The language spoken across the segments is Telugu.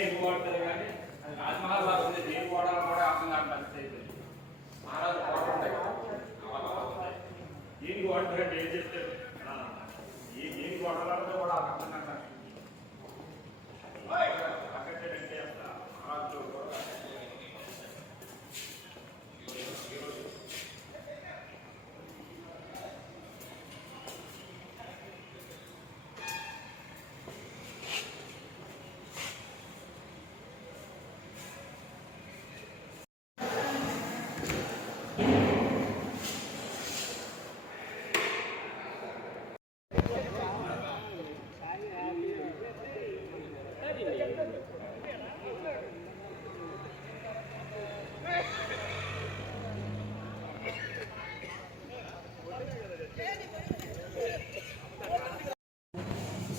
ఏం వాడతారు కానీ రాజమహారాజు ఉంది ఏం వాడాలో కూడా అర్థం కాని పరిస్థితి అయిపోయింది. మహారాజు కోట ఉంటాయి ఏం వాడతారంటే ఏం చెప్తారు ఏం వాడాలంటే కూడా అర్థం కాని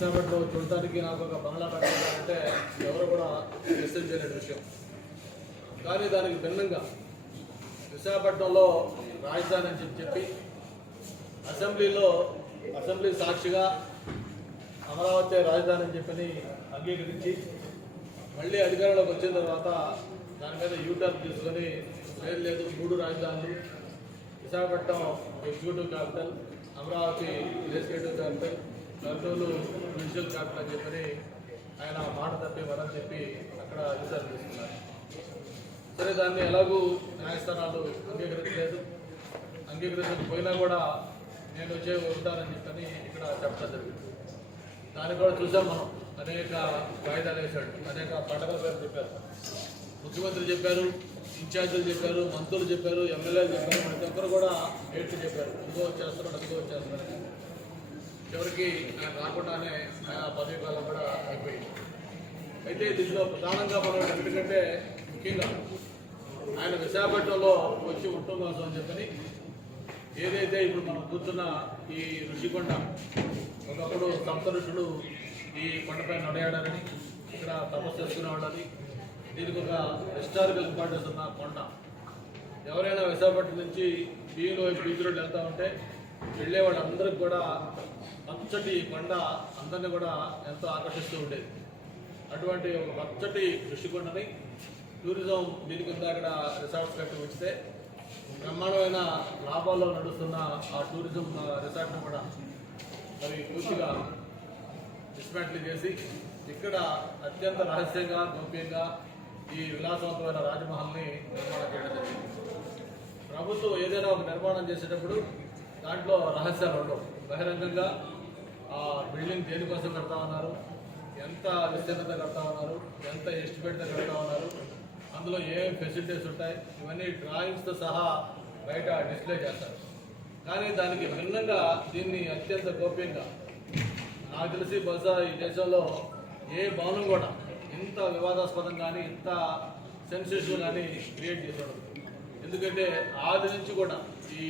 విశాఖపట్నంలో చూడటానికి నాకు ఒక బంగ్లా కట్టాలంటే ఎవరు కూడా మెసేజ్ చేయలేని విషయం. కానీ దానికి భిన్నంగా విశాఖపట్నంలో రాజధాని అని చెప్పి అసెంబ్లీ సాక్షిగా అమరావతి రాజధాని అని చెప్పని అంగీకరించి మళ్ళీ అధికారంలోకి వచ్చిన తర్వాత దాని మీద యూటర్న్ తీసుకొని లేదు 3 రాజధానులు, Visakhapatnam executive capital, Amaravati legislative capital, Kurnool judicial capital అని చెప్పని ఆయన మాట తప్పి వరని చెప్పి అక్కడ యూటర్న్ తీసుకున్నారు. సరే, దాన్ని ఎలాగూ న్యాయస్థానాలు అంగీకరించకపోయినా కూడా నేను వచ్చే ఉంటానని చెప్పని ఇక్కడ చెప్పడం జరిగింది. దాన్ని కూడా చూసాం మనం. అనేక వాయిదాలు వేశాడు, అనేక పండగల పేరు చెప్పారు, ముఖ్యమంత్రి చెప్పారు, ఇన్ఛార్జీలు చెప్పారు, మంత్రులు చెప్పారు, ఎమ్మెల్యేలు చెప్పారు, ప్రతి ఒక్కరు కూడా ఏడ్చి చెప్పారు ఇదిగో వచ్చేస్తున్నాడు అదిగో వచ్చేస్తున్నాడు. చివరికి ఆయన రాకుండానే ఆయన పదవి కాలం కూడా అయిపోయింది. అయితే దీనిలో ప్రధానంగా మనం ఎందుకంటే ముఖ్యంగా ఆయన విశాఖపట్నంలో వచ్చి ఉంటుందాం అని చెప్పని ఏదైతే ఇప్పుడు మనం కూర్చున్న ఈ ఋషికొండ, ఒకప్పుడు సప్త ఋషులు ఈ కొండపై నడయాడారని, ఇక్కడ తపస్సు చేసుకునేవాళ్ళని, దీనికి ఒక హిస్టారికల్ ఇంపార్టెన్స్ ఉన్న కొండ. ఎవరైనా విశాఖపట్నం నుంచి బీచ్ రోడ్ వెళ్తూ ఉంటే వెళ్ళే వాళ్ళందరికీ కూడా పచ్చటి కొండ అందరినీ కూడా ఎంతో ఆకర్షిస్తూ ఉండేది. అటువంటి ఒక పచ్చటి ఋషికొండని టూరిజం దీని కింద అక్కడ రిసార్ట్స్ కట్టి ఉంచితే బ్రహ్మాండమైన లాభాల్లో నడుస్తున్న ఆ టూరిజం రిసార్ట్ని కూడా మరి పూర్తిగా డిస్మాంటిల్ చేసి ఇక్కడ అత్యంత రహస్యంగా గోప్యంగా ఈ విలాసవంతమైన రాజమహల్ని నిర్మాణం చేయడం జరిగింది. ప్రభుత్వం ఏదైనా ఒక నిర్మాణం చేసేటప్పుడు దాంట్లో రహస్యాలు ఉండవు. బహిరంగంగా ఆ బిల్డింగ్ దేనికోసం కడతా ఉన్నారు, ఎంత విస్తీర్ణత కడతా ఉన్నారు, ఎంత ఎస్టిమేట్తో కడతా ఉన్నారు, అందులో ఏం ఫెసిలిటీస్ ఉంటాయి, ఇవన్నీ డ్రాయింగ్స్తో సహా బయట డిస్ప్లే చేస్తారు. కానీ దానికి భిన్నంగా దీన్ని అత్యంత గోప్యంగా, నాకు తెలిసి బహుశా ఈ దేశంలో ఏ భవనం కూడా ఇంత వివాదాస్పదం కానీ ఇంత సెన్సేషన్ కానీ క్రియేట్ చేశాడు. ఎందుకంటే ఆది నుంచి కూడా ఈ